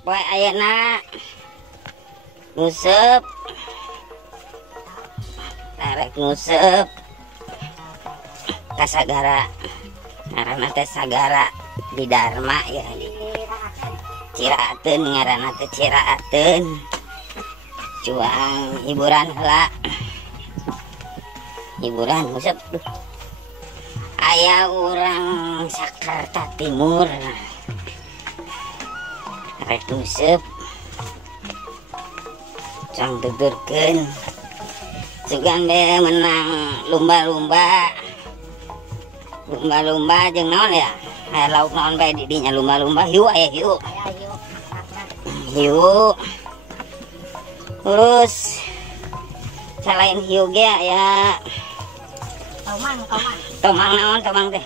poe ayeuna nguseup tarek nguseup ka sagara ngaranna teh sagara di Dharma ya di Ciraateun ngaranna teh Ciraateun cuang hiburan heula hiburan nguseup aya urang Jakarta Timur rek nguseup cang tuturkeun sugan be menang lumba-lumba jeung naon ya aya lauk naon bae di dinya lumba-lumba hiu aya hiu terus selain hiu ge aya tomang naon tomang teh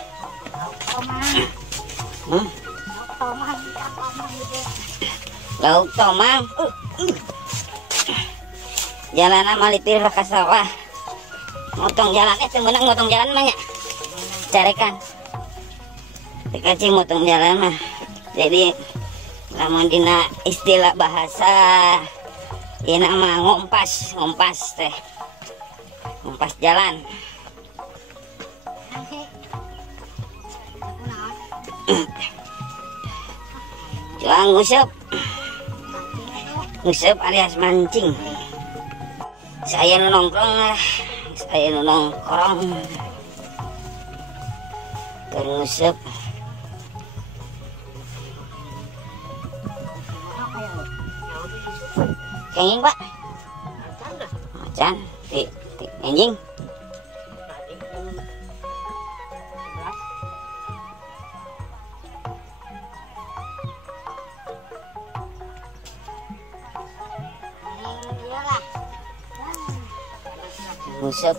lauk tomang jalanna malitir ka sawah motong jalan teu meunang motong jalan mah nya carekan dikacing motong jalan mah jadi lamun dina istilah bahasa ieu nama ngompas teh ngompas jalan juang nguseup alias mancing saya nongkrong saya nongkrong nguseup kenging pak macan ti anjing nguseup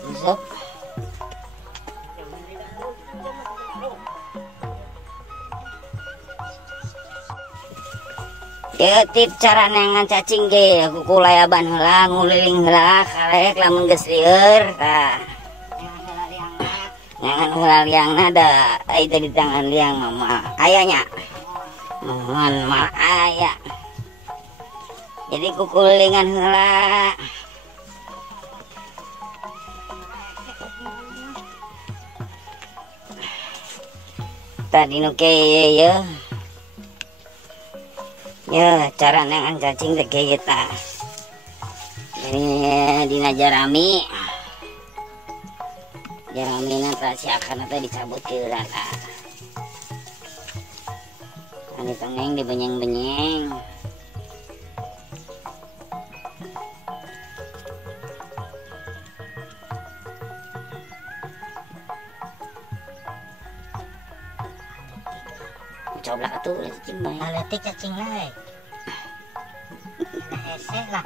tip cara nengan cacing ge kuku layaban heula nguliling heula karek lamun geus lieur tah nyangan heula liangna da ai teh di tangan liang mah aya nya mohon mah aya jadi kuku lilingan heula tadi nu kieu ya cara nengan cacing teh kieu tah ini dina jarami jaramina teh siakan teh dicabut ke urang anu tongeng dibenyeng-benyeng coba atuh cacing bae aletik cacing we hese lah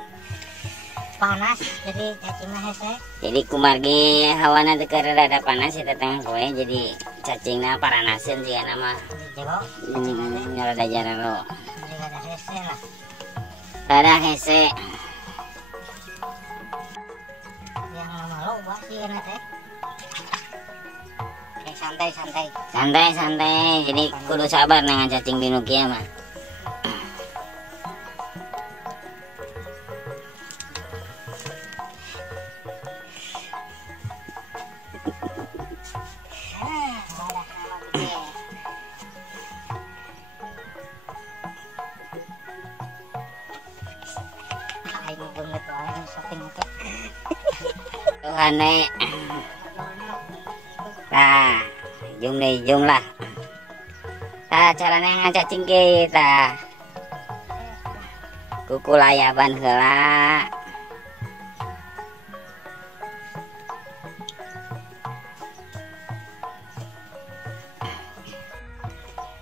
panas jadi cacing hese jadi kumargi hawana teh keur rada panas eta teh poe jadi cacingna paranaseun jiga nama cacing rada jararo rada hese lah rada hese yang lama loba sih kana teh santai jadi kudu sabar dengan cacing dinu kieu mah Tuhane nah jung lah tah carana ngacacing kita kuku layaban heula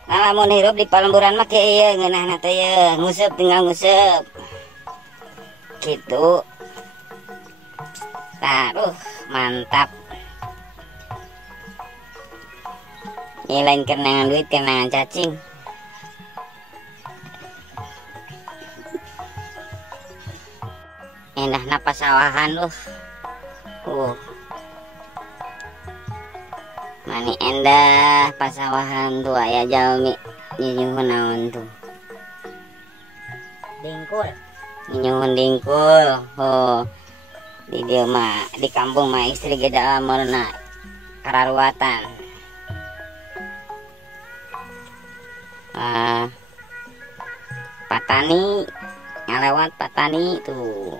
lamun hirup di palemburan mah kieu ngeunahna teh nguseup tinggal nguseup gitu taruh mantap ini lain kenangan duit kenangan cacing endah napas sawahan loh mani endah pasawahan tuh aya jalmi nyuhun naon tuh Dingkul. Nyuhun dingkul. Oh. Di dia mah di kampung mah istri geda amarna kararuatan. Patani ngalewat patani tuh.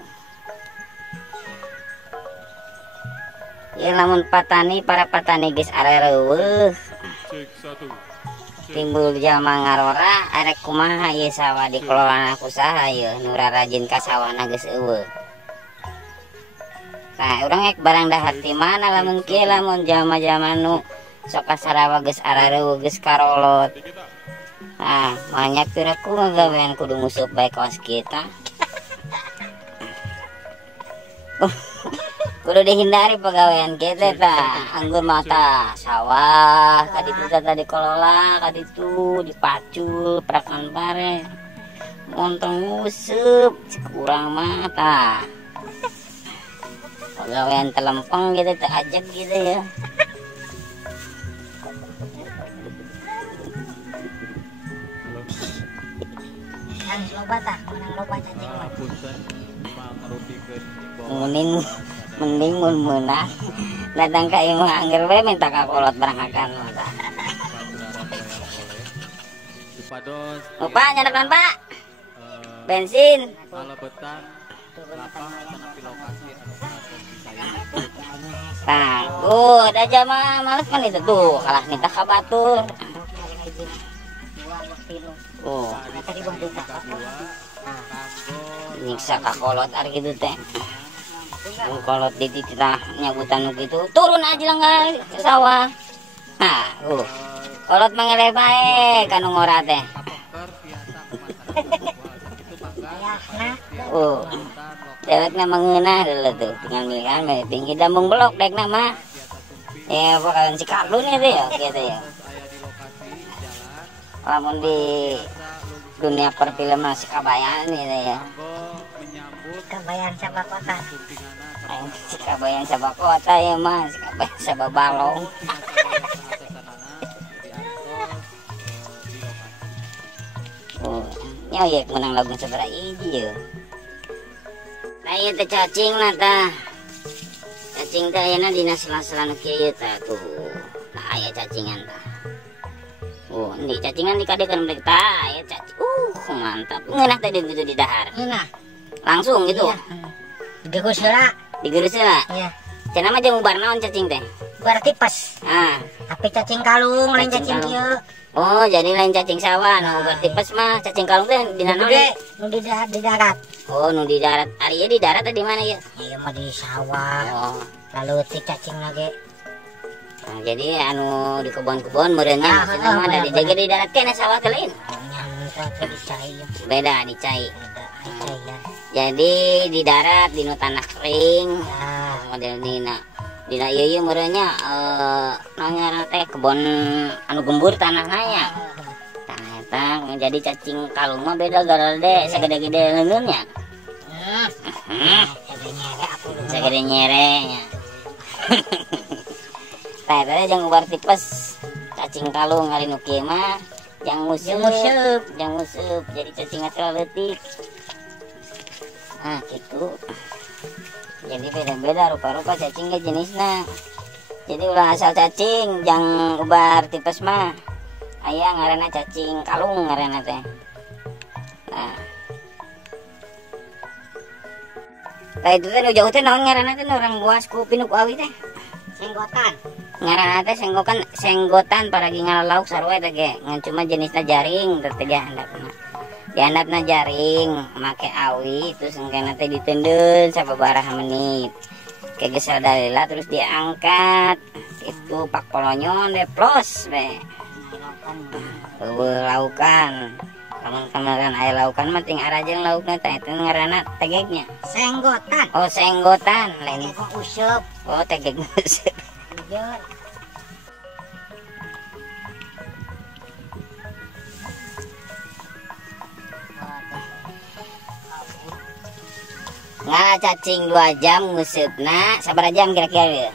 Ya lamun patani para patani geus arereueuh. Timbul jalma ngarora arek kumaha ieu sawah dikelola ku saha ieu nu rajin ka sawana geus eueuh. Nah, urang ek barang dahar ti mana lamun kieu lamun jalma-jalma nu sok kasarawa geus arereueuh geus karolot. Ah, banyak piraku ngagawean kudu musuh bae kaos kita. Kudu dihindari pegawaian kita ta. Anggur mata sawah kaditu tadi dikelola, kaditu dipacul perakan pare. Montong musuh kurang mata. Pegawaian telempeng gitu tak ajak gitu ya. Loba tah, menang loba cacing mah. Mending mun meunang datang ka imah angger we minta ka kolot berangkakan mah tah. Pak nyadakan Pak. Bensin. Nah, aja mah males kan itu tuh kalah minta ka batur. Nyiksa ka kolot ari kitu teh. Kolot di titah nyabutan gitu turun aja lah nggak ke sawah. Nah, kolot mengeleh bae kanu ngora teh. Dewekna mengeunah dulu tuh tinggal milihan tinggi dambung blok dek nama. Ya pokoknya si Karlun itu ya gitu ya. Lamun di dunia perfilman si kabayan gitu ya. Kabayan sabak kota. Si kabayan sabak kota ya mas, si kabayan sabak balong. Nyoyek menang lagu seberapa hiji ya. Nah ieu teh cacing lah tah. Cacing teh ayeuna dina sela-sela nu kieu tah tuh. Nah aya cacingan tah. Ini cacingan dikadekeun deuk tah aya cacing. Mantap. Ngeunah teh gitu di dahar. Ngeunah. Langsung gitu. Iya. Digeus heula. Digeus heula. Iya. Cenah mah jeung ubar naon cacing teh? Ubar tipes. Ah. Tapi cacing kalung lain cacing kieu. Oh, jadi lain cacing sawah, nu ubar tipes mah cacing kalung teh dina naon? Nu di darat. Oh, nu di darat. Ari ieu di darat teh di mana ya? Ieu mah di sawah. Oh. Lalu ti cacing lagi. Nah, jadi anu di kebun-kebun meureunnya maksudna mah da dijaga di darat kene sawah teh lain. Beda dicai. Jadi di darat di nu tanah kering. Model dina ieu meureunnya naon teh kebun anu gembur tanahna nya. Tah eta jadi cacing kalung mah beda garade sagede-gede leungeunnya. Sagede nyere nya. Tah eta jeung ubar tipes cacing kalung ari nu kieu mah jang museup, jadi cacing asal leutik. Ah gitu. Jadi beda-beda rupa-rupa cacing ge jenisna. Jadi ulah asal cacing jang ubar tipes mah. Aya ngaranna cacing kalung ngaranna teh. Nah. Tah itu teh nu jauh teh naon ngaranna teh orang buas ku pinuk awi teh? Senggotan. Ngaranna teh senggotan paragi ngalauk sarua teh ge. Ngan cuma jenisna jaring teh ge handapna. Dihandapna jaring make awi terus engkana teh diteundeun sababaraha menit. Kegesel dalila terus diangkat. Itu pak polonyon deplos be. Laukan. Lamun kamaran aya laukan mah ting arajeng laukna teh itu ngaranna tegegnya. Senggotan. Oh, senggotan lain. Useup. Oh, tegeg useup. Nah, cacing 2 jam ngusupna, sabaraha jam kira-kira?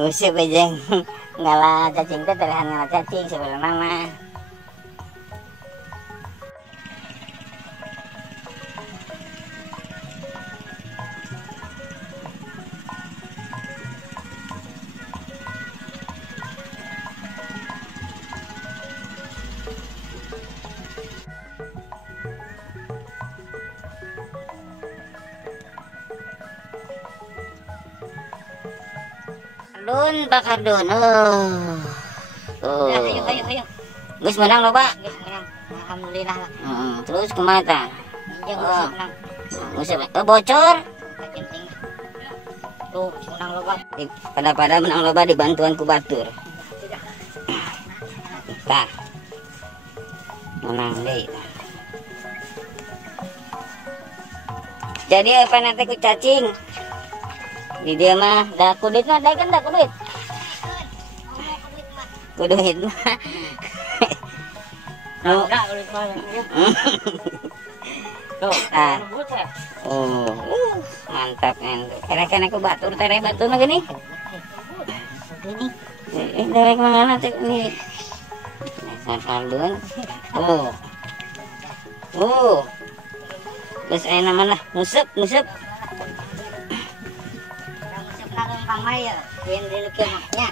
Ngusup aja ngalah cacing teh terlihat ngalah cacing sebenarnya mah. Dun bakar dun. Ayo. Geus menang loba. Geus menang. Alhamdulillah lah. Terus kumaha tah? Jeung geus menang. Geus bocor. Kacenting. Tuh, menang loba. Pada menang loba dibantuan ku batur. Tah. Menang deui. Jadi apa nanti ku cacing? Di dia mah da kudit mah da kan da kudit. Kudit mah. Nah, udah kulit mah. Tuh, lembut ya. Oh, mantap kan. Kira-kira aku batur tere batur mah gini. Gini. Derek mana teh ini. Dasar kaldun. Terus enak mana? Musep. Langsung kamar ya, yang dilukir maknya.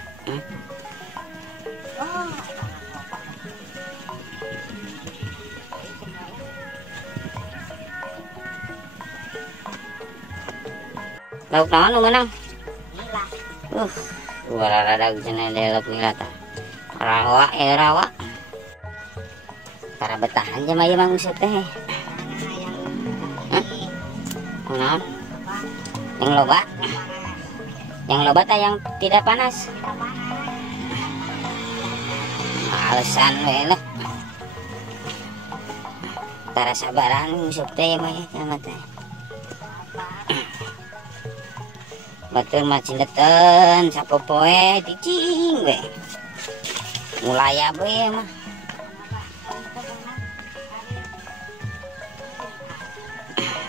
Lauk naon nu meunang? Inilah. Rada cenah delok nila tah. Rawa. Para betahan aja mah ieu mah musep teh. Naon? Yang loba? Yang loba tah yang tidak panas. Alasan we lah. Tara sabaran musep teh mah ya cenah teh. Batur mah cineten sapopoe ticing we. Mulai abe mah.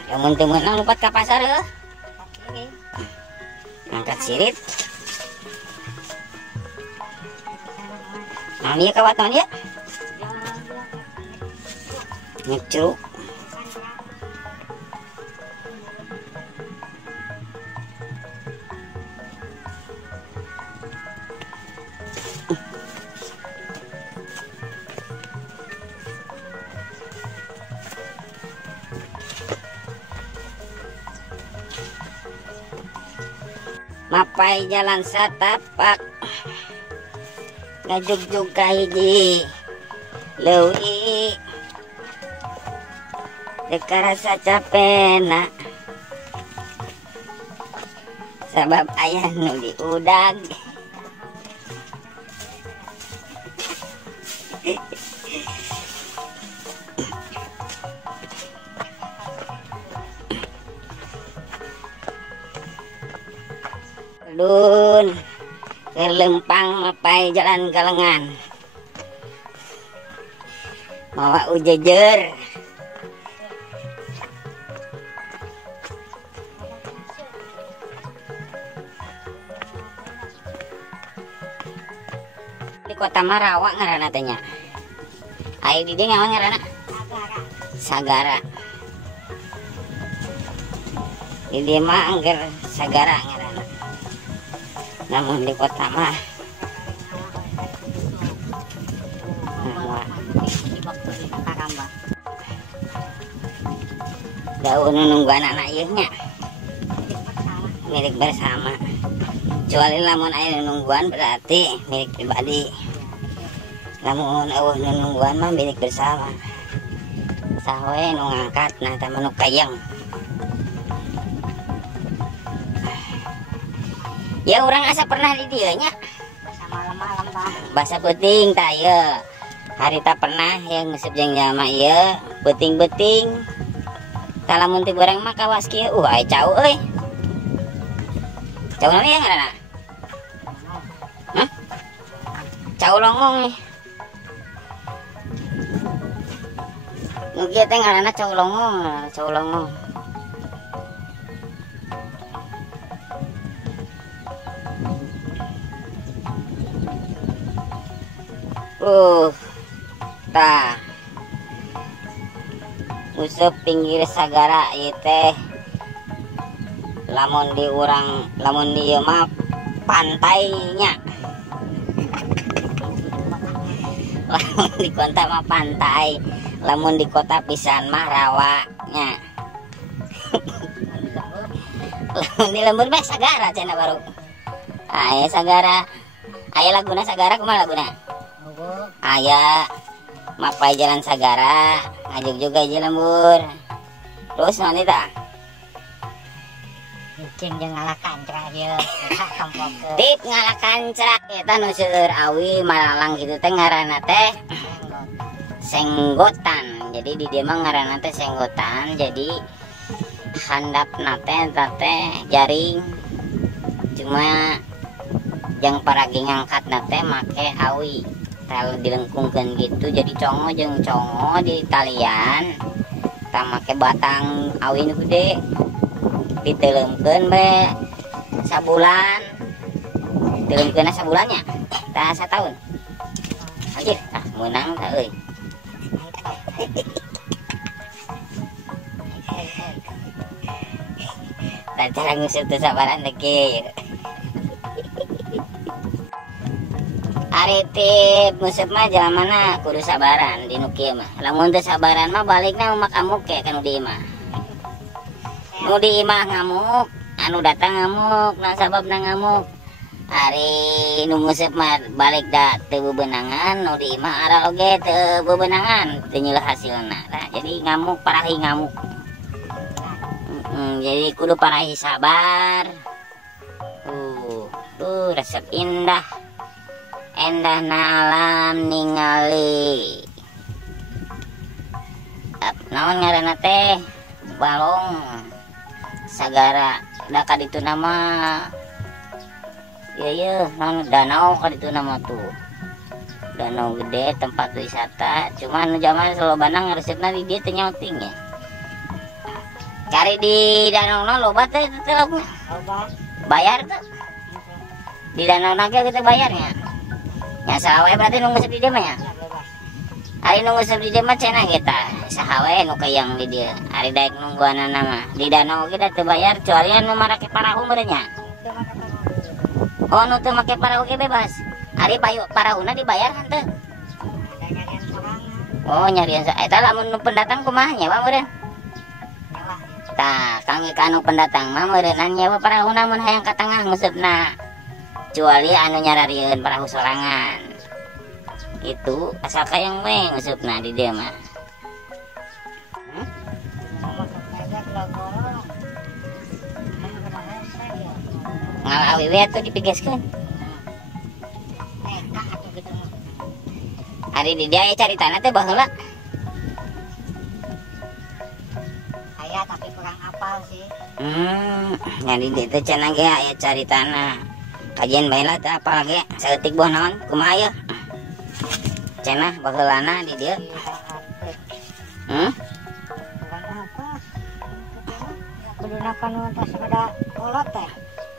Yang teu meunang lompat ka pasar heuh. Angkat sirit. Naon ieu kawat naon ieu? Ngecruk. Mapai jalan satapak ngajugjug ka hiji leuwih teu karasa capena sabab aya nu diudag. Dun kelempang mapai jalan galengan mawa ujejer di kota Marawa ngaranna teh nya. Aya di dieu ngaon ngaranna? Sagara. Di dieu mah angger Sagara ngaranna. Namun di kota mah daun nungguan anak ieu nya milik bersama. Kecuali lamun aya nungguan berarti milik pribadi. Lamun eueuh nungguan mah milik bersama. Sahoe nu ngangkat nah teh manuk kayeng. Ya orang asa pernah di dieu nya. Malam-malam Bang. Basa peuting tah ieu. Harita pernah yang ngesep jeung jalma ieu, beuting-beuting. Tah lamun ti urang mah kawas kieu, aya cau euy. Cau naon ya ngaranna? Hah? Cau longong nih. Nu kieu teh ngaranna cau longong. tah usep pinggir sagara ieu teh lamun di ieu mah pantainya. Lamun di kota mah pantai, lamun di kota pisan mah rawanya. Lamun di lembur mah sagara cenah baru. Aya sagara. Aya laguna sagara kumaha laguna? Aya mapai jalan sagara, ngajak juga aja lembur. Terus naon eta? Cing jeung ngalah kancra ieu. Tip ngalah kancra eta nu seueur awi malalang kitu teh ngaranna teh senggotan. Jadi di dieu mah ngaranna teh senggotan. Jadi handapna teh jaring. Cuma yang paragi ngangkatna teh make awi. Kalau dilengkungkeun gitu jadi congo jeung congo di talian. Ta make batang awi nu gede. Diteleumkeun be sabulan. Diteleumkeunna sabulannya. Tah satahun. Anjir, tah meunang tah euy. Tah cara ngusir teh sabaran teh kieu. Ari tip ngusep mah jalamana kudu sabaran di nu kieu mah. Lamun teu sabaran mah balikna umak amuk ke kanu di imah. Nu di imah ngamuk, anu datang ngamuk, nah sababna ngamuk. Ari nu ngusep mah balik da teu bebenangan, nu di imah ara oge teu bebenangan, teu nyeulah hasilna. Nah, jadi ngamuk parahi ngamuk. Jadi kudu parahi sabar. Resep indah. Endah na alam ningali. Naon ngaranna teh? Balong sagara da kaditu nama ieu naon danau kaditu nama tuh. Danau gede tempat wisata. Cuman zaman salobana ngaresepna di dieu teh nyaoting ya. Cari di danau na loba teh loba. Bayar tuh. Di danau naga kita bayarnya. Ya sahawe berarti nunggu di dieu mah ya. Ari nunggu di dieu mah cenah kita. Sahawe nu kayang di dieu. Ari daek nungguanana mah di danau ge da teu bayar kecuali anu make parahu meureun nya. Oh nu teu make parahu ge bebas. Ari parahuna dibayar henteu. Oh nyarian eta lamun nu pendatang kumaha nyewa meureun? Tah kangge anu pendatang mah meureunan nyewa parahuna mun hayang ka tengah ngusupna. Kecuali anu nyararieun perahu sorangan. Itu asal kayang we ngusupna di dieu mah. Ngal awewe atuh dipigeskeun. Ari di dia caritana teh baheula. Aya tapi kurang apal sih. Nyari di teh cenah ge aya caritana. Kajian bae lah teh apal ge saeutik buah naon kumaha aya. Cenah baheulana di dieu. Kurang apa? Kuduna kanu teh sabada kolot teh.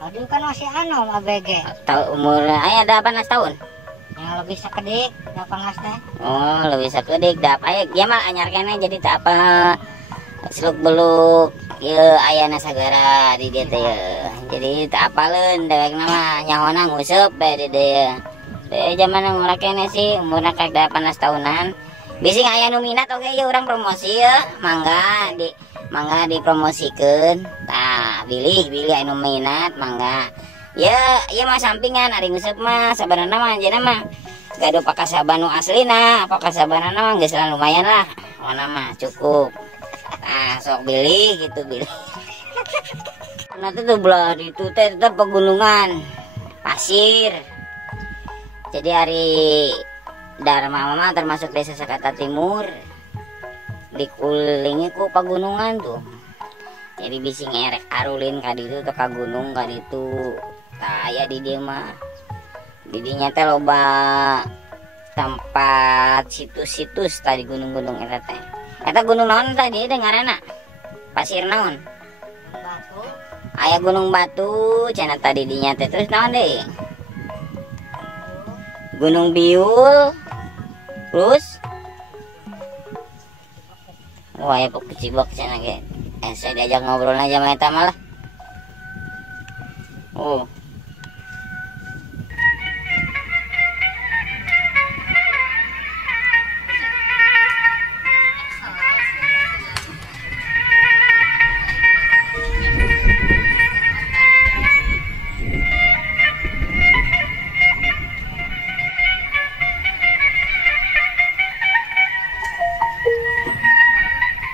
Aduh kan masih anom ABG. Tahu umur aya 18 tahun. Yang lebih sakedik 18 teh. Oh, lebih sakedik dap aya ieu mah anyar keneh jadi teu apa seluk-beluk ieu ayana sagara di dieu teh. Jadi teu apaleun dewekna mah nyahona nguseup bae di dieu. Teh zaman umur keneh sih umurna ka 18 tahunan. Bising aya nu minat oge ieu urang promosi ya. Mangga dipromosikeun. Tah, bilih anu minat mangga. Ya, ieu mah sampingan ari nguseup mah sabarana mah anjeunna mah gaduh pakasaban nu aslina, pakasabanana mah geus lumayan lah. Mana mah cukup. Nah, sok bilih gitu bilih. Nanti tuh belah itu teh pegunungan pasir. Jadi hari Dharma mama termasuk desa Sakata Timur dikulingi ku pegunungan tuh. Jadi bising erek arulin kaditu tuh ka gunung kaditu. Aya di dieu mah. Di dinya teh loba tempat situs-situs tadi gunung-gunung eta teh. Eta gunung naon tadi teh ngaranna? Pasir naon? Batu. Aya gunung batu cenah tadi dinya teh terus naon deui? Gunung Biul. Terus wah ya pok kecibok sana ge. Saya diajak ngobrol aja sama eta malah. Oh.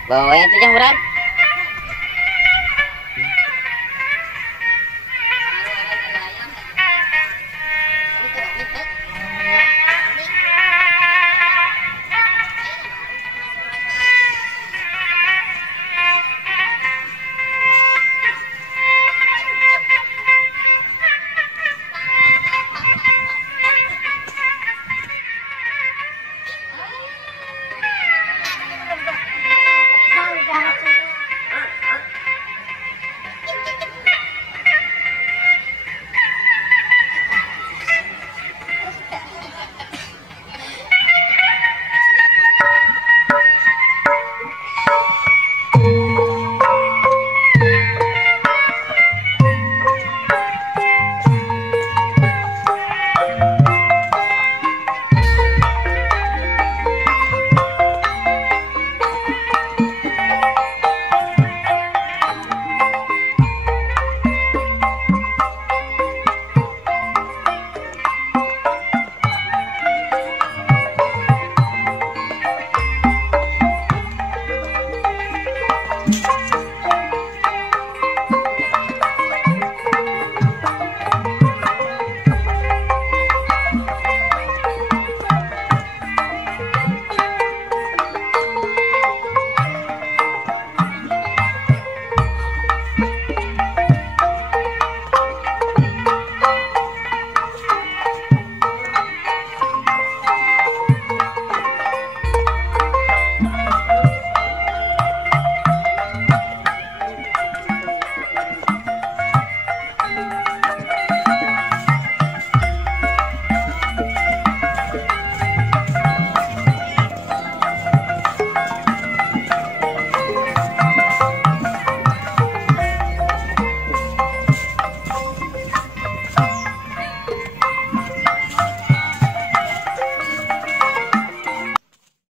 Bawa itu jam berapa?